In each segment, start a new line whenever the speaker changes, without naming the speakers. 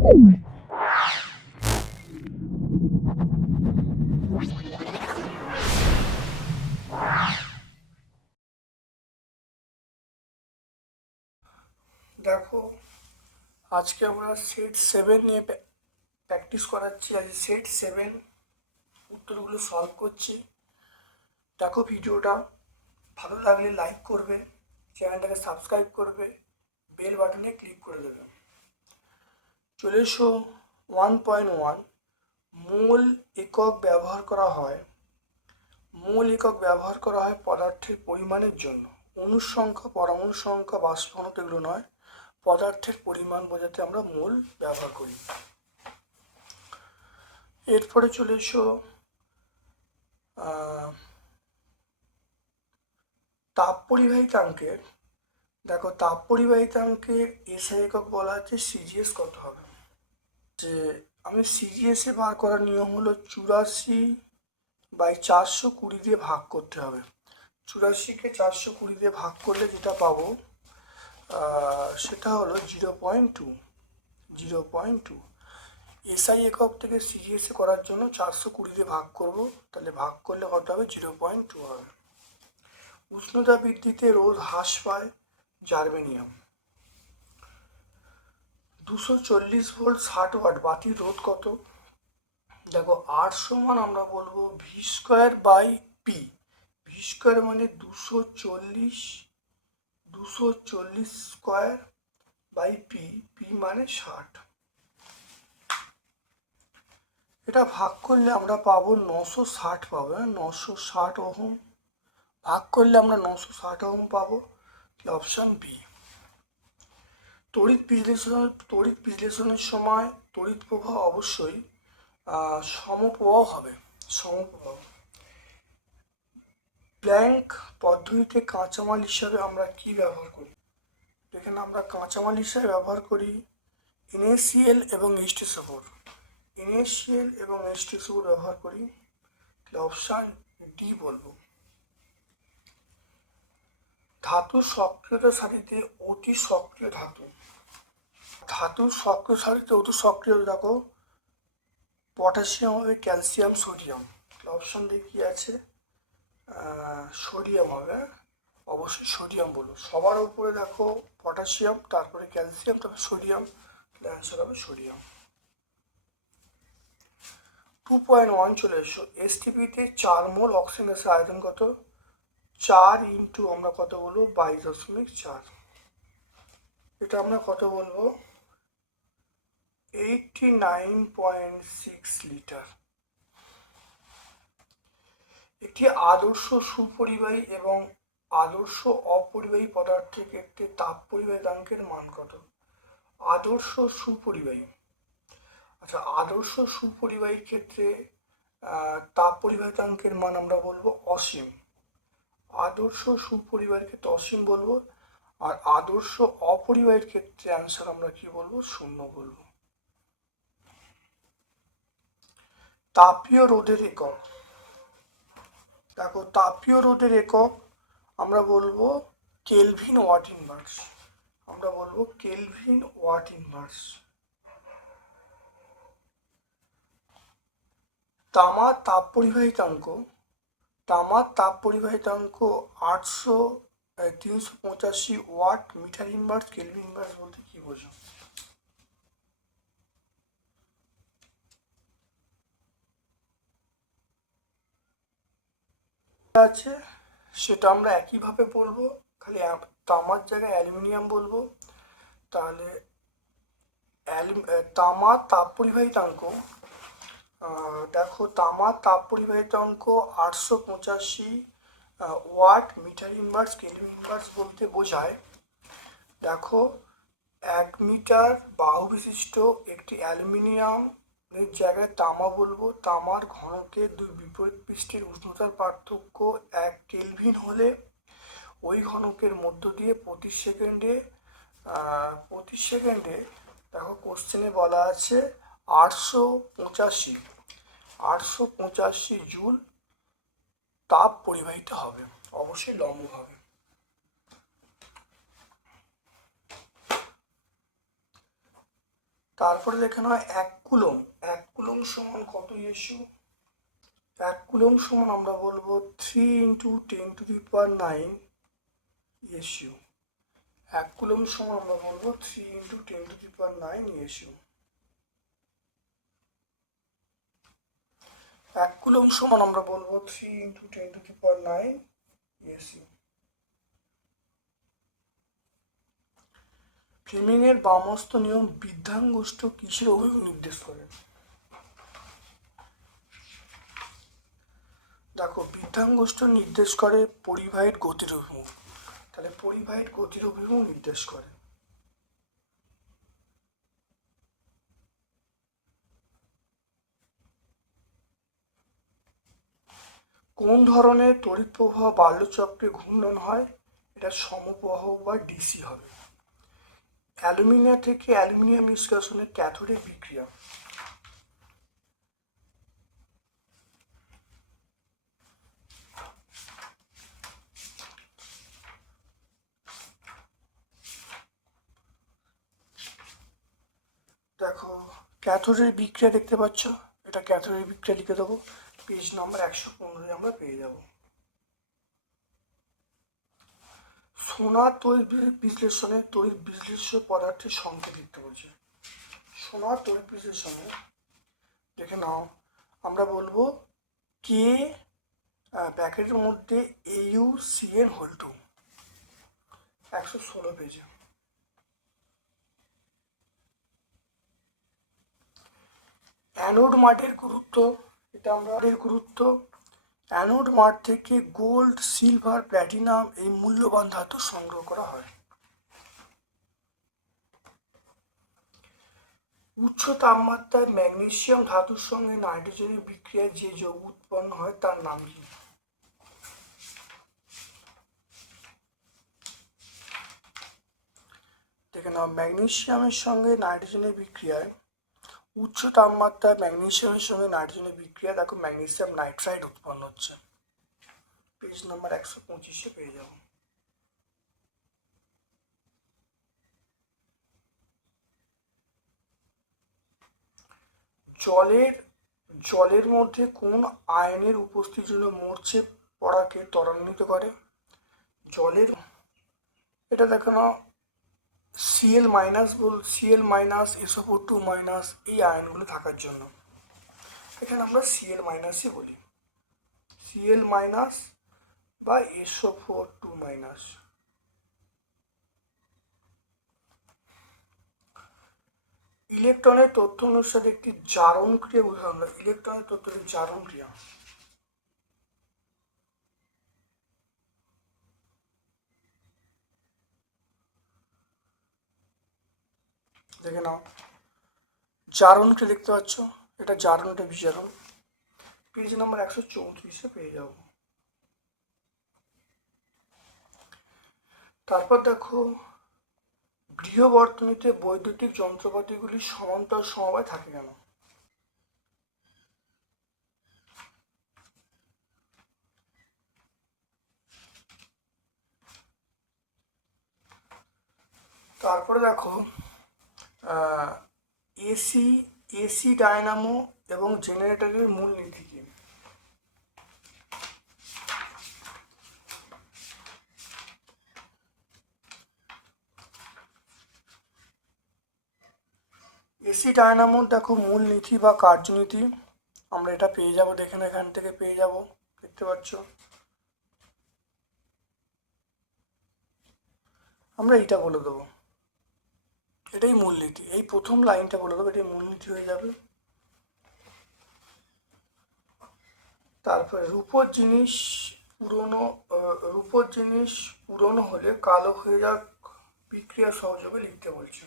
দেখো, আজকে আমরা সেট সেভেন নিয়ে প্র্যাকটিস করাচ্ছি। আজ সেট সেভেন উত্তরগুলো সলভ করছি। দেখো ভিডিওটা। ভালো লাগলে লাইক করবে, চ্যানেলটাকে সাবস্ক্রাইব করবে বেল বাটনে ক্লিক করে দেবে। চলে ওয়ান পয়েন্ট ওয়ান মূল একক ব্যবহার করা হয়। মূল একক ব্যবহার করা হয় পদার্থের পরিমাণের জন্য। অণুর সংখ্যা পরমাণু সংখ্যা বাষ্প ঘনত্ব এগুলো নয়, পদার্থের পরিমাণ বোঝাতে আমরা মূল ব্যবহার করি। এরপরে চলে এসো তাপ পরিবাহিতাঙ্কের দেখো তাপ পরিবাহিতাঙ্কের এসআই একক বলা হচ্ছে সিজিএস কত হবে। যে আমি সিজিএস বার করার নিয়ম হলো চুরাশি বাই চারশো কুড়ি দিয়ে ভাগ করতে হবে। চুরাশিকে চারশো কুড়ি দিয়ে ভাগ করলে যেটা পাবো সেটা হলো zero point two zero point two SI একক থেকে সিজিএসএ করার জন্য চারশো কুড়ি দিয়ে ভাগ করব, তাহলে ভাগ করলে কত হবে? জিরো পয়েন্ট টু হবে। উষ্ণতা বৃদ্ধিতে রোধ হ্রাস পায় জার্মেনিয়াম। দুশো চল্লিশ ভোল্ট ষাট ওয়াট বাতির রোধ কত? দেখো আর সমান আমরা বলব V square by P V square মানে দুশো চল্লিশ দুশো চল্লিশ স্কোয়ার বাই পি পি মানে ষাট। এটা ভাগ করলে আমরা পাবো নশো ষাট পাবো হ্যাঁ? নশো ষাট ওহম। ভাগ করলে আমরা নশো ষাট ওহম পাবো। অপশান বি তড়িৎ বিশ্লেষণ, তড়িৎ বিশ্লেষণের সময় তড়িৎ প্রবাহ অবশ্যই সমপ্রবাহ হবে, সমপ্রবাহ। ব্ল্যাঙ্ক পদ্ধতিতে কাঁচামাল হিসাবে আমরা কি ব্যবহার করি? এখানে আমরা কাঁচামাল হিসাবে ব্যবহার করি এনএসিএল এবং এইচটিসোফোর এনএসিএল এবং এইচটিসোফোর ব্যবহার করি অপশান ডি বলব। ধাতু সক্রিয়তা সারিতে অতি সক্রিয় ধাতু। ধাতুর সক্রিয় সারিতে অতি সক্রিয় দেখো পটাশিয়াম হবে ক্যালসিয়াম, সোডিয়াম। অপশন দিয়ে কি আছে? সোডিয়াম হবে? অবশ্যই সোডিয়াম বলো। সবার উপরে দেখো পটাশিয়াম, তারপরে ক্যালসিয়াম, তারপরে সোডিয়াম। অ্যান্সার হবে সোডিয়াম। টু পয়েন্ট ওয়ান চলে এসো। এসটিপিতে চার মোল অক্সিজেন গ্যাসের আয়তন কত? চার ইন্টু আমরা কত বলব? বাইশ দশমিক চার। এটা আমরা কত বলব? Eighty nine point six litre একটি আদর্শ সুপরিবাহী এবং আদর্শ অপরিবাহী পদার্থের ক্ষেত্রে তাপ পরিবাহিতাঙ্কের মান কত? আদর্শ সুপরিবাহী। আচ্ছা আদর্শ সুপরিবাহীর ক্ষেত্রে তাপ পরিবাহিতাঙ্কের মান আমরা বলব অসীম। আদর্শ সুপরিবাহীর ক্ষেত্রে অসীম বলব, আর আদর্শ অপরিবাহীর ক্ষেত্রে অ্যান্সার আমরা কি বলব? শূন্য বলব। তাপীয় রোধের একক। দেখো, তাপীয় রোধের একক আমরা বলব কেলভিন ওয়াট ইনভার্স। আমরা বলব কেলভিন ওয়াট ইনভার্স। তামার তাপ পরিবাহিতাঙ্ক তামার তাপ পরিবাহিতাঙ্ক আটশো তিনশো পঁচাশি watt metre inverse, kelvin inverse বলতে কি বোঝো আছে, সেটা আমরা একইভাবে বলব। খালি তামার জায়গায় অ্যালুমিনিয়াম বলব। তাহলে তামার তাপ পরিবাহিতাঙ্ক দেখো তামার তাপ পরিবাহিতাঙ্ক আটশো পঁচাশি watt metre inverse, kelvin inverse বলতে বোঝায়। দেখো, এক মিটার বাহু বিশিষ্ট একটি অ্যালুমিনিয়াম এর জায়গায় তামা বলব। তামার ঘনকের দুই বিপরীত পৃষ্ঠের উষ্ণতার পার্থক্য এক কেলভিন হলে ওই ঘনকের মধ্য দিয়ে প্রতি সেকেন্ডে প্রতি সেকেন্ডে দেখো কোশ্চেনে বলা আছে আটশো পঁচাশি আটশো পঁচাশি জুল তাপ পরিবাহিত হবে, অবশ্যই লম্বভাবে তারপরে দেখে হয় এক কুলম। এক কুলম সমান কত ইস্যু এক কুলম সমান আমরা বলব three into ten to the power nine esu এক কুলম সমান আমরা বলব three into ten to the power nine esu এক কুলম সমান আমরা বলব three into ten to the power nine ESU ফ্লেমিংয়ের বামস্ত নিয়ম বৃদ্ধাঙ্গুষ্ঠ কিসের অভিমুখ নির্দেশ করে? দেখো বৃদ্ধাঙ্গুষ্ঠ নির্দেশ করে পরিবাহীর গতির অভিমুখ। তাহলে পরিবাহীর গতির অভিমুখ নির্দেশ করে। কোন ধরনের তড়িৎ প্রবাহ বাল্যচক্রে ঘূর্ণন হয়? এটা সমপ্রবাহ বা ডিসি হবে। অ্যালুমিনিয়াম থেকে অ্যালুমিনিয়াম নিষ্কাশনের ক্যাথোডিক বিক্রিয়া। দেখো ক্যাথোডের বিক্রিয়া দেখতে পাচ্ছ? এটা ক্যাথোডের বিক্রিয়া লিখে দেবো। পেজ নম্বর একশো পনেরোয় আমরা পেয়ে যাব। সোনা তৈরি বিশ্লেষণে তৈরি বিশ্লেষ্য পদার্থের সংকেত লিখতে বলছে সোনা তৈরি বিশ্লেষণে, দেখে নাও, আমরা বলব কে প্যাকেটের মধ্যে এইউ সিএন হোল টু একশো ষোলো পেজে অ্যানোড মাঠের গুরুত্ব, এটা আমরা গুরুত্ব। অ্যানোড মাঠ থেকে গোল্ড, সিলভার, প্ল্যাটিনাম এই মূল্যবান ধাতু সংগ্রহ করা হয়। উচ্চ তাপমাত্রায় ম্যাগনেসিয়াম ধাতুর সঙ্গে নাইট্রোজেনের বিক্রিয়ায় যে যৌগ উৎপন্ন হয় তার নাম কি? দেখে নাও, ম্যাগনেসিয়ামের সঙ্গে নাইট্রোজেনের বিক্রিয়ায় উচ্চ তাপমাত্রায় ম্যাগনেসিয়ামের সঙ্গে নাইট্রোজেনের বিক্রিয়া, দেখো ম্যাগনেসিয়াম নাইট্রাইড উৎপন্ন হচ্ছে। পেজ নাম্বার একশো পঁচিশে পেয়ে যাব। জলের জলের মধ্যে কোন আয়নের উপস্থিতির জন্য মরছে পড়াকে ত্বরান্বিত করে? জলের, এটা দেখানো সিএল মাইনাস বল CL minus SO two minus এই আয়নগুলো থাকার জন্য। এখানে আমরা সিএল মাইনাসই বলি। সিএল মাইনাস বা এসও ফোর টু মাইনাস ইলেকট্রনের তথ্য অনুসারে একটি জারণ ক্রিয়া হলো ইলেকট্রনের তথ্য জারণ ক্রিয়া। দেখে নাও। জারণকে দেখতে পাচ্ছ? এটা জারণটা বিজারণ। পেজ নাম্বার একশো চৌত্রিশে পেয়ে যাব। তারপর দেখো গৃহবর্তনীতে বৈদ্যুতিক যন্ত্রপাতিগুলি সমান্তর সমবায় থাকে কেন? তারপরে দেখো এসি এসি ডায়নামো এবং জেনারেটরের মূল নীতি কি? এসি ডায়নামোর দেখো মূল নীতি বা কার্যনীতি। আমরা এটা পেয়ে যাব দেখেন এখান থেকে পেয়ে যাব, দেখতে পাচ্ছ? আমরা এটা বলে দেবো। এটাই মূলনীতি এই প্রথম লাইনটা বলে দেবো, এটাই মূলনীতি হয়ে যাবে। তারপরে রূপোর জিনিস পুরনো রূপোর জিনিস পুরনো হলে কালো হয়ে যাক, বিক্রিয়া সহযোগে লিখতে বলছে।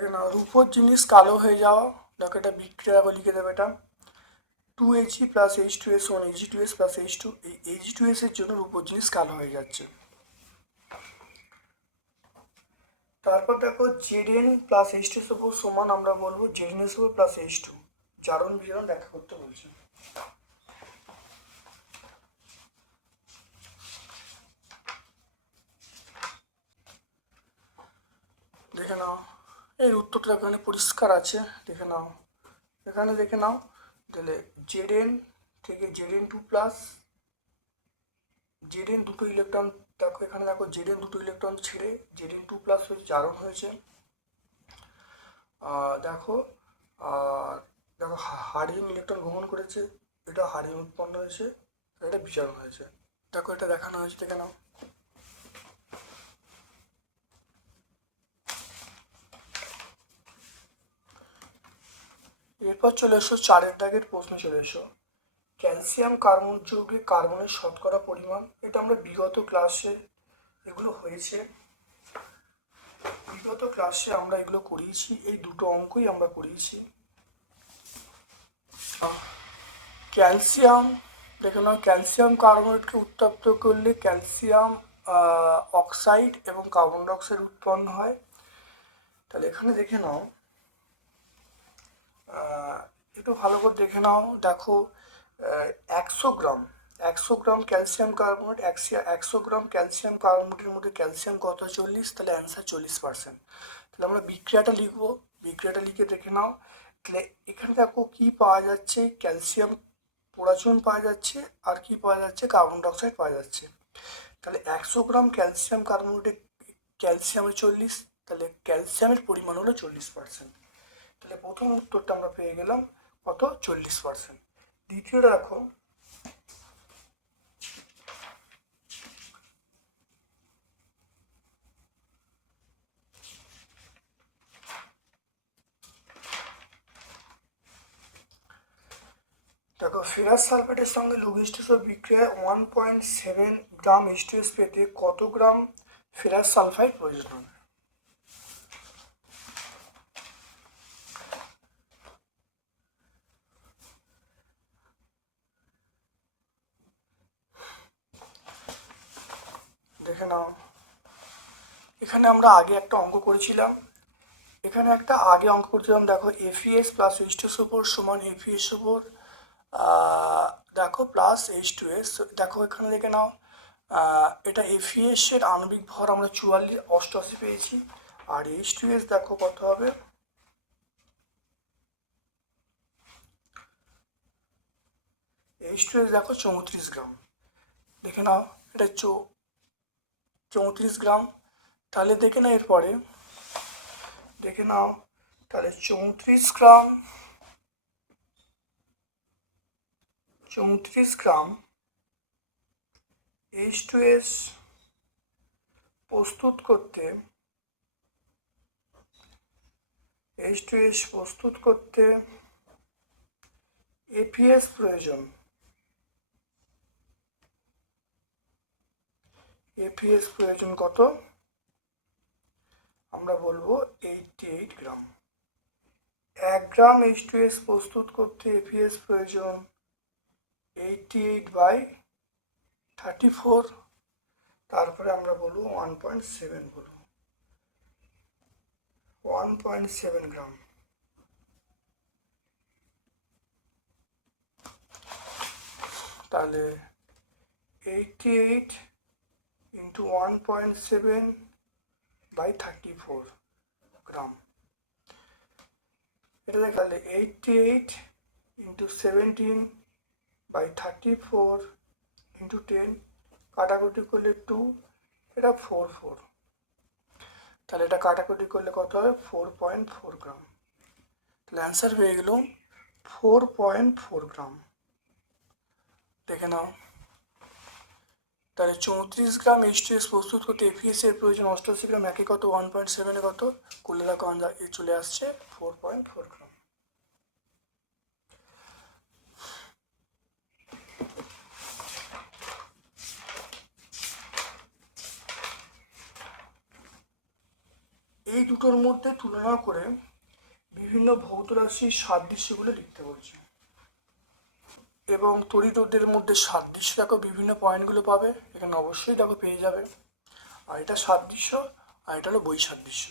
দেখে নাও। রূপোর জিনিস কালো হয়ে যাওয়া দেখো এটা বিক্রিয়া করে লিখে দেবে এটা। Two HG plus H two S one HG two S plus H two এই এইচ টু এস এর জন্য রূপোর জিনিস কালো হয়ে যাচ্ছে। তারপর দেখো Z N plus H two ওপর সমান আমরা বলব Z N S plus H two জারণ বিজারণ ব্যাখ্যা করতে বলছে। দেখে নাও। এর উত্তরটা এখানে পরিষ্কার আছে, দেখে নাও। এখানে দেখে নাও, তাহলে জেড এন থেকে Z N two plus Z N দুটো ইলেকট্রন দেখো এখানে দেখো জেড এন দুটো ইলেকট্রন ছেড়ে জেড এন টু প্লাস হয়েছে, জারণ হয়েছে। দেখো, আর দেখো হাইড্রোজেন ইলেকট্রন গ্রহণ করেছে, এটা হাইড্রোজেন উৎপন্ন হয়েছে, এটা বিচারণ হয়েছে। দেখো এটা দেখানো হয়েছে, দেখে নাও। এরপর চলে এসো, চারের দাগের প্রশ্ন চলে এসো। ক্যালসিয়াম কার্বন যৌগে কার্বনের শতকরা পরিমাণ, এটা আমরা বিগত ক্লাসে এগুলো হয়েছে। বিগত ক্লাসে আমরা এগুলো করিয়েছি, এই দুটো অঙ্কই আমরা করিয়েছি। ক্যালসিয়াম, দেখে নাও, ক্যালসিয়াম কার্বনেটকে উত্তপ্ত করলে ক্যালসিয়াম অক্সাইড এবং কার্বন ডাইঅক্সাইড উৎপন্ন হয়। তাহলে এখানে দেখে নাও একটু ভালো করে দেখে নাও। দেখো একশো গ্রাম একশো গ্রাম ক্যালসিয়াম কার্বনেট, একশো গ্রাম ক্যালসিয়াম কার্বনেটের মধ্যে ক্যালসিয়াম কত? চল্লিশ, তাহলে অ্যান্সার চল্লিশ পার্সেন্ট তাহলে আমরা বিক্রিয়াটা লিখব। বিক্রিয়াটা লিখে দেখে নাও। তাহলে এখানে দেখো কি পাওয়া যাচ্ছে? ক্যালসিয়াম পোড়াচুন পাওয়া যাচ্ছে, আর কি পাওয়া যাচ্ছে? কার্বন ডাইঅক্সাইড পাওয়া যাচ্ছে। তাহলে একশো গ্রাম ক্যালসিয়াম কার্বনেটে, ক্যালসিয়ামে চল্লিশ, তাহলে ক্যালসিয়ামের পরিমাণ হলো চল্লিশ পার্সেন্ট তাহলে প্রথম উত্তরটা আমরা পেয়ে গেলাম কত? চল্লিশ পার্সেন্ট দ্বিতীয়টা দেখো। দেখো ফেরাস সালফেটের সঙ্গে লুগিস্টিসের বিক্রিয়ায় one point seven gram STS পেতে কত গ্রাম ফেরাস সালফাইড প্রয়োজন হবে দেখে নাও এখানে আমরা আগে একটা অঙ্ক করেছিলাম। এখানে একটা আগে অঙ্ক করেছিলাম, দেখো FES plus H two S সমান এফিএস ওপর দেখো প্লাস এইচ টু এস দেখো এখানে দেখে নাও এটা এফিএস এর আণবিক ভর আমরা চুয়াল্লিশ অষ্টআশি পেয়েছি, আর এইচ টু এস দেখো কত হবে? এইচ টু এস দেখো চৌত্রিশ গ্রাম, দেখে নাও, এটা চৌত্রিশ গ্রাম তাহলে দেখে নাও এরপরে। দেখে নাও। তাহলে চৌত্রিশ গ্রাম চৌত্রিশ গ্রাম এইচ টু এস প্রস্তুত করতে এইচ টু এস প্রস্তুত করতে এপিএস প্রয়োজন। এপিএস প্রয়োজন কত? বলব এইটটি এইট গ্রাম এক গ্রাম এইচ টু এস প্রস্তুত করতে এপিএস প্রয়োজন eighty eight by thirty four তারপরে আমরা বলব ওয়ান পয়েন্ট সেভেন বলব। ওয়ান পয়েন্ট সেভেন গ্রাম তাহলে eighty eight into one point seven thirty four gram. এটা দেখালে eighty eight into seventeen by thirty four into ten কাটাকুটি করলে টু এটা ফোর ফোর তাহলে এটা কাটাকুটি করলে কত হবে? Four point four gram. তাহলে অ্যান্সার পেয়ে গেল ফোর পয়েন্ট ফোর গ্রাম। দেখে নাও। তাহলে চৌত্রিশ গ্রাম এইচ টু এস প্রস্তুত করতে এপিএস এর প্রয়োজন অষ্টআশি গ্রাম একে কত? ওয়ান পয়েন্ট সেভেনে কত? করলে দেখো এ চলে আসছে ফোর পয়েন্ট ফোর গ্রাম। এই দুটোর মধ্যে তুলনা করে বিভিন্ন ভৌত রাশির সাদৃশ্যগুলো লিখতে বলছে। এবং তড়িৎদ্রব্যের মধ্যে সাদৃশ্য দেখো, বিভিন্ন পয়েন্টগুলো পাবে, এখানে অবশ্যই দেখো পেয়ে যাবে। আর এটা সাদৃশ্য, আর এটা হলো বৈসাদৃশ্য।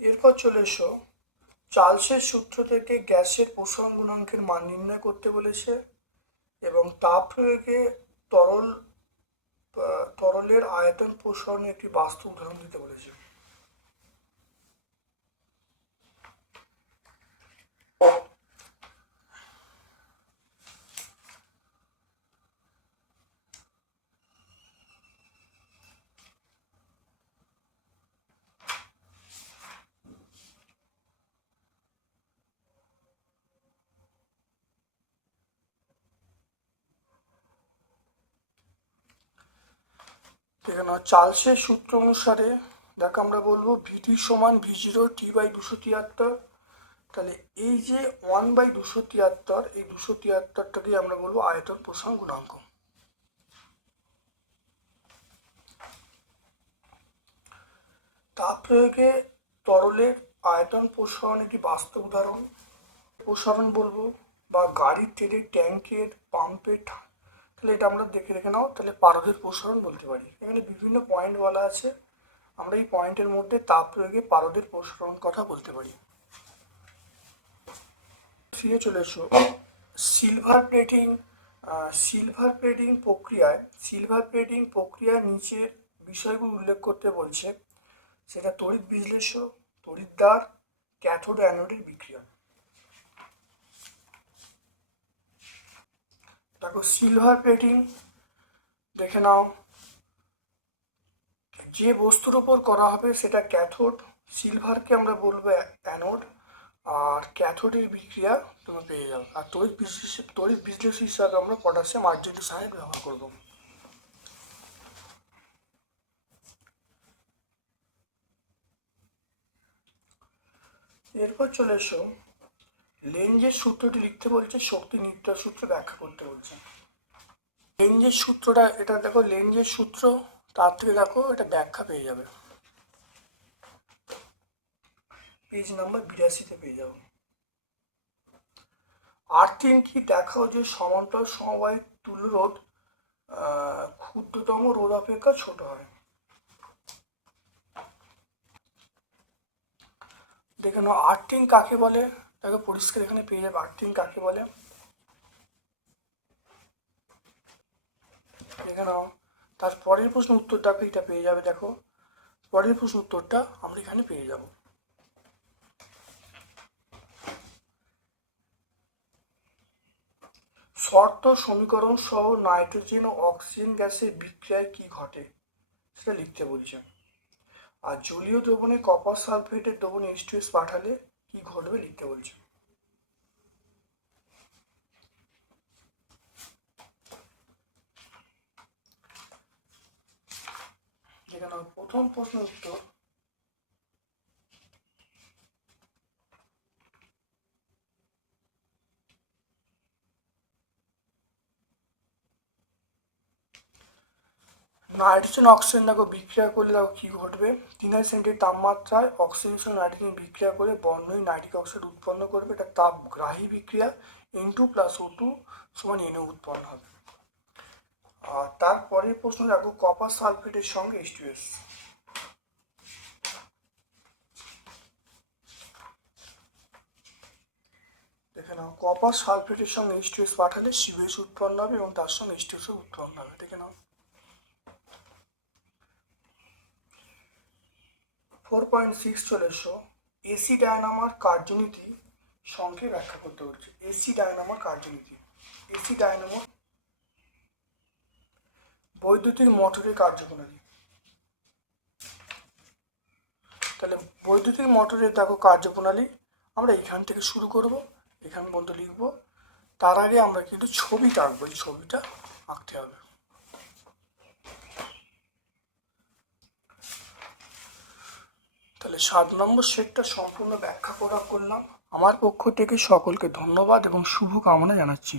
এরপর চলে এসো। চার্লসের সূত্র থেকে গ্যাসের প্রসারণ গুণাঙ্কের মান নির্ণয় করতে বলেছে এবং তাপ প্রয়োগে তরল তরলের আয়তন প্রসারণের একটি বাস্তব উদাহরণ দিতে বলেছে। এখানে চার্লসের সূত্র অনুসারে দেখ আমরা বলব ভিটি সমান ভি জিরো টি বাই দুশো তিয়াত্তর, তাহলে এই যে ওয়ান বাই দুশো তিয়াত্তর, এই দুশো তিয়াত্তরটাকে আমরা বলব আয়তন প্রসারণ গুণাঙ্ক। তাপ প্রয়োগে তরলের আয়তন প্রসারণ একটি বাস্তব উদাহরণ। প্রসারণ বলব বা গাড়ির তেলের ট্যাঙ্কের পাম্পের তাহলে এটা আমরা দেখে রেখে নাও, তাহলে পারদের প্রসারণ বলতে পারি। এখানে বিভিন্ন পয়েন্ট বলা আছে। আমরা এই পয়েন্টের মধ্যে তাপ প্রয়োগে পারদের প্রসারণ কথা বলতে পারি। ফিরে চলে এসো। সিলভার প্লেটিং সিলভার প্লেটিং প্রক্রিয়ায় সিলভার প্লেটিং প্রক্রিয়ার নিচের বিষয়গুলো উল্লেখ করতে বলছে। সেটা তড়িৎ বিশ্লেষ্য, তড়িৎদ্বার ক্যাথোড অ্যানোডের বিক্রিয়া। দেখো সিলভার প্লেটিং দেখে নাও। যে বস্তুর উপর করা হবে সেটা ক্যাথোড সিলভারকে আমরা বলব অ্যানোড আর ক্যাথোডের বিক্রিয়া তুমি পেয়ে যাবে আর তড়িৎ বিশ্লেষ তড়িৎ বিশ্লেষ হিসাবে আমরা পটাশিয়াম আর্জেন্ট সাইড ব্যবহার করব। এরপর চলে এসো। লেঞ্জের সূত্রটি লিখতে বলছে শক্তি নির্ণয় সূত্র ব্যাখ্যা করতে বলছে। লেঞ্জের সূত্রটা এটা দেখো লেঞ্জের সূত্র তার থেকে দেখো এটা ব্যাখ্যা পেয়ে যাবে। পেজ নাম্বার বিরাশিতে পেয়ে যাব আর্থিং কি দেখাও যে সমান্তর সমবায় তুল্যরোধ আহ, ক্ষুদ্রতম রোধ অপেক্ষা ছোট হয়। দেখে নাও আর্থিং কাকে বলে? দেখো পরিষ্কার এখানে পেয়ে যাবে। আর্থিং কাকে বলে? দেখে তার পরের প্রশ্ন উত্তরটা এটা পেয়ে যাবে, দেখো। পরের প্রশ্ন উত্তরটা আমরা এখানে পেয়ে যাব। শর্ত, সমীকরণ সহ নাইট্রোজেন ও অক্সিজেন গ্যাসের বিক্রিয়ায় কি ঘটে? সেটা লিখতে বলছে। আর জলীয় দ্রবণে কপার সালফেটের দ্রবণ এইচ পাঠালে কি ঘটবে লিখতে বলছে? যেখানে প্রথম প্রশ্ন উত্তর নাইট্রোজেন, অক্সিজেন দেখো বিক্রিয়া করলে দেখো কী ঘটবে? তিন হাজার সেন্টিগ্রেড তাপমাত্রায় অক্সিজেন সঙ্গে নাইট্রোজেন বিক্রিয়া করে বর্ণহীন নাইট্রিক অক্সাইড উৎপন্ন করবে। এটা তাপগ্রাহী বিক্রিয়া। N two plus O two সমান এনও উৎপন্ন হবে। আর তারপরের প্রশ্ন দেখো কপার সালফেটের সঙ্গে এইচ টু এস দেখে নাও কপার সালফেটের সঙ্গে এইচ টু এস পাঠালে সিবিএস উৎপন্ন হবে এবং তার সঙ্গে এইচ টু উৎপন্ন হবে। দেখে নাও। ফোর পয়েন্ট সিক্স চলে এসো। এসি ডায়নামার কার্যনীতি সংখ্যে ব্যাখ্যা করতে বলছে। এসি ডায়নামার কার্যনীতি। এসি ডায়নামো বৈদ্যুতিক মোটরের কার্যপ্রণালী। তাহলে বৈদ্যুতিক মোটরের দেখো কার্যপ্রণালী, আমরা এখান থেকে শুরু করব, এখান পর্যন্ত লিখব। তার আগে আমরা কিন্তু ছবিটা আঁকবো, এই ছবিটা আঁকতে হবে। তাহলে সাত নম্বর সেটটা সম্পূর্ণ ব্যাখ্যা করা করলাম। আমার পক্ষ থেকে সকলকে ধন্যবাদ এবং শুভকামনা জানাচ্ছি।